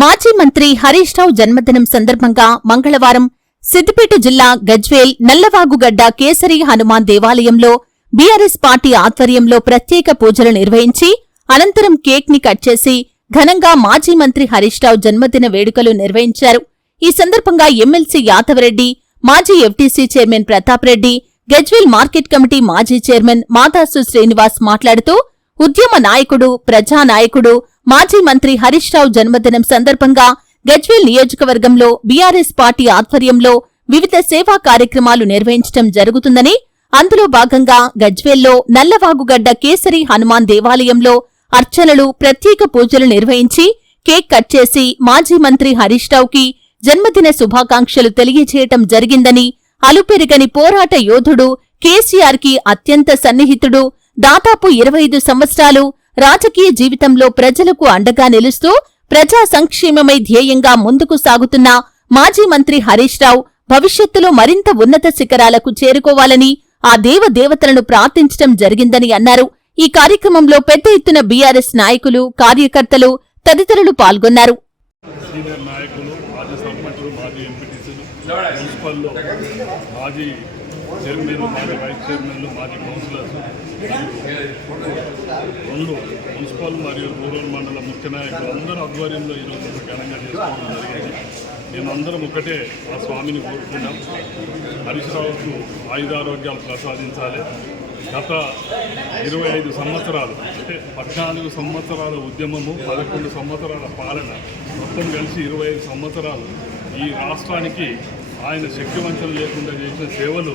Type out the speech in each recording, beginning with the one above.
మాజీ మంత్రి హరీష్ రావు జన్మదినం సందర్భంగా మంగళవారం సిద్దిపేట జిల్లా గజ్వేల్ నల్లవాగుగడ్డ కేసరి హనుమాన్ దేవాలయంలో బీఆర్ఎస్ పార్టీ ఆధ్వర్యంలో ప్రత్యేక పూజలు నిర్వహించి అనంతరం కేక్ ని కట్ చేసి ఘనంగా మాజీ మంత్రి హరీష్ రావు జన్మదిన వేడుకలు నిర్వహించారు. ఈ సందర్భంగా ఎమ్మెల్సీ యాదవరెడ్డి, మాజీ FTC chairman Pratap Reddy, Gajwel market committee మాజీ చైర్మన్ మాదాసు శ్రీనివాస్ మాట్లాడుతూ ఉద్యమ నాయకుడు, ప్రజానాయకుడు, మాజీ మంత్రి హరీష్ రావు జన్మదినం సందర్భంగా గజ్వేల్ నియోజకవర్గంలో బీఆర్ఎస్ పార్టీ ఆధ్వర్యంలో వివిధ సేవా కార్యక్రమాలు నిర్వహించడం జరుగుతుందని, అందులో భాగంగా గజ్వేల్లో నల్లవాగుగడ్డ కేసరి హనుమాన్ దేవాలయంలో అర్చనలు, ప్రత్యేక పూజలు నిర్వహించి కేక్ కట్ చేసి మాజీ మంత్రి హరీష్ రావుకి జన్మదిన శుభాకాంక్షలు తెలియజేయటం జరిగిందని, అలుపెరుగని పోరాట యోధుడు, కేసీఆర్ కి అత్యంత సన్నిహితుడు, దాదాపు 25 సంవత్సరాలు రాజకీయ జీవితంలో ప్రజలకు అండగా నిలుస్తూ ప్రజా సంక్షేమమై ధ్యేయంగా ముందుకు సాగుతున్న మాజీ మంత్రి హరీష్ రావు భవిష్యత్తులో మరింత ఉన్నత శిఖరాలకు చేరుకోవాలని ఆ దేవదేవతలను ప్రార్థించడం జరిగిందని అన్నారు. ఈ కార్యక్రమంలో పెద్ద ఎత్తున బీఆర్ఎస్ నాయకులు, కార్యకర్తలు తదితరులు పాల్గొన్నారు. చైర్మన్లు, మాజీ వైస్ చైర్మన్లు, మాజీ కౌన్సిలర్స్, రెండు మున్సిపల్ మరియు రూరల్ మండల ముఖ్య నాయకులు అందరూ ఆధ్వర్యంలో ఈరోజు ఘనంగా చేసుకోవడం జరిగింది. మేమందరం ఒకటే ఆ స్వామిని కోరుకున్నాం. హరీష్ రావుకు ఆయుధారోగ్యాలు ప్రసాదించాలి. గత 25 సంవత్సరాలు అంటే 14 సంవత్సరాల ఉద్యమము, 11 సంవత్సరాల పాలన, మొత్తం కలిసి 25 సంవత్సరాలు ఈ రాష్ట్రానికి ఆయన శక్తివంచన లేకుండా చేసిన సేవలు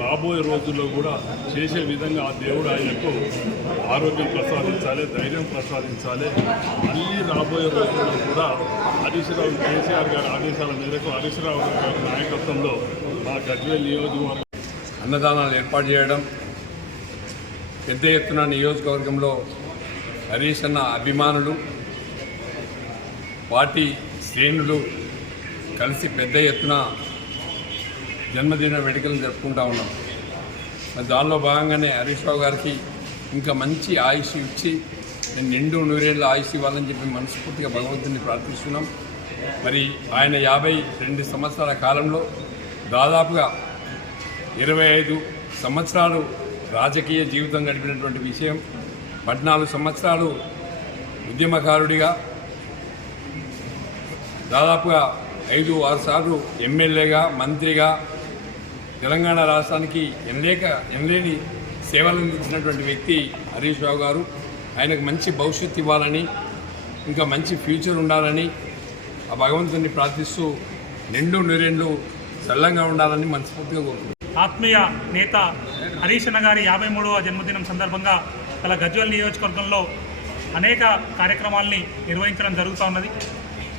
రాబోయే రోజుల్లో కూడా చేసే విధంగా ఆ దేవుడు ఆయనకు ఆరోగ్యం ప్రసాదించాలి, ధైర్యం ప్రసాదించాలి. మళ్ళీ రాబోయే రోజుల్లో కూడా హరీష్ రావు, కేసీఆర్ గారి ఆదేశాల మేరకు హరీష్ రావు గారి నాయకత్వంలో మా గజ్వేల్ నియోజకవర్గం అన్నదానాలు ఏర్పాటు చేయడం, పెద్ద ఎత్తున నియోజకవర్గంలో హరీష్ అన్న అభిమానులు, పార్టీ శ్రేణులు కలిసి పెద్ద ఎత్తున జన్మదిన వేడుకలను జరుపుకుంటూ ఉన్నాం. మరి దానిలో భాగంగానే హరీష్ రావు గారికి ఇంకా మంచి ఆయుష్ ఇచ్చి నిండు నూరేళ్ల ఆయుష్ ఇవ్వాలని చెప్పి మనస్ఫూర్తిగా భగవంతుని ప్రార్థిస్తున్నాం. మరి ఆయన 52 సంవత్సరాల కాలంలో దాదాపుగా 25 సంవత్సరాలు రాజకీయ జీవితం గడిపినటువంటి విషయం, 14 సంవత్సరాలు ఉద్యమకారుడిగా, దాదాపుగా 5-6 సార్లు ఎమ్మెల్యేగా, మంత్రిగా తెలంగాణ రాష్ట్రానికి ఎనలేని సేవలు అందించినటువంటి వ్యక్తి హరీష్ రావు గారు. ఆయనకు మంచి భవిష్యత్తు ఇవ్వాలని, ఇంకా మంచి ఫ్యూచర్ ఉండాలని ఆ భగవంతుని ప్రార్థిస్తూ నిండు నూరేళ్లు చల్లంగా ఉండాలని మనస్ఫూర్తిగా కోరుకుంటున్నాను. ఆత్మీయ నేత హరీష్ అన్న గారి 53వ జన్మదినం సందర్భంగా గల గజ్వేల్ నియోజకవర్గంలో అనేక కార్యక్రమాలని నిర్వహించడం జరుగుతూ ఉన్నది.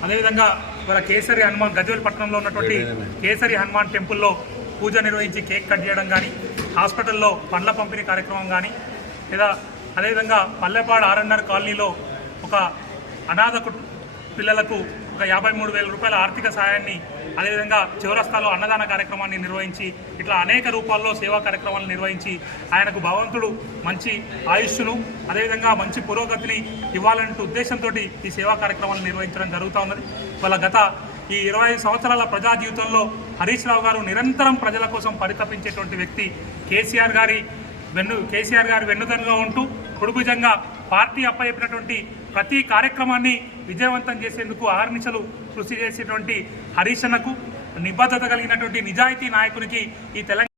అదేవిధంగా మన కేసరి హనుమాన్ గజ్వేల్ పట్టణంలో ఉన్నటువంటి కేసరి హనుమాన్ టెంపుల్లో పూజ నిర్వహించి కేక్ కట్ చేయడం కానీ, హాస్పిటల్లో పండ్ల పంపిణీ కార్యక్రమం కానీ, లేదా అదేవిధంగా పల్లెపాడు ఆర్ఎన్ఆర్ కాలనీలో ఒక అనాథ పిల్లలకు ఒక 53,000 రూపాయల ఆర్థిక సహాయాన్ని, అదేవిధంగా చౌరస్తాలో అన్నదాన కార్యక్రమాన్ని నిర్వహించి ఇట్లా అనేక రూపాల్లో సేవా కార్యక్రమాలను నిర్వహించి ఆయనకు భగవంతుడు మంచి ఆయుష్ను, అదేవిధంగా మంచి పురోగతిని ఇవ్వాలనే ఉద్దేశంతో ఈ సేవా కార్యక్రమాలను నిర్వహించడం జరుగుతూ ఉన్నది. వాళ్ళ గత ఈ 25 సంవత్సరాల ప్రజా జీవితంలో హరీష్ రావు గారు నిరంతరం ప్రజల కోసం పరితపించేటువంటి వ్యక్తి. కేసీఆర్ గారి వెన్నుదన్నుగా ఉంటూ కుడుభుజంగా పార్టీ అప్పచెప్పినటువంటి ప్రతి కార్యక్రమాన్ని విజయవంతం చేసేందుకు అహర్నిశలు కృషి చేసేటువంటి హరీష్ అన్నకు, నిబద్ధత కలిగినటువంటి నిజాయితీ నాయకునికి ఈ తెలంగాణ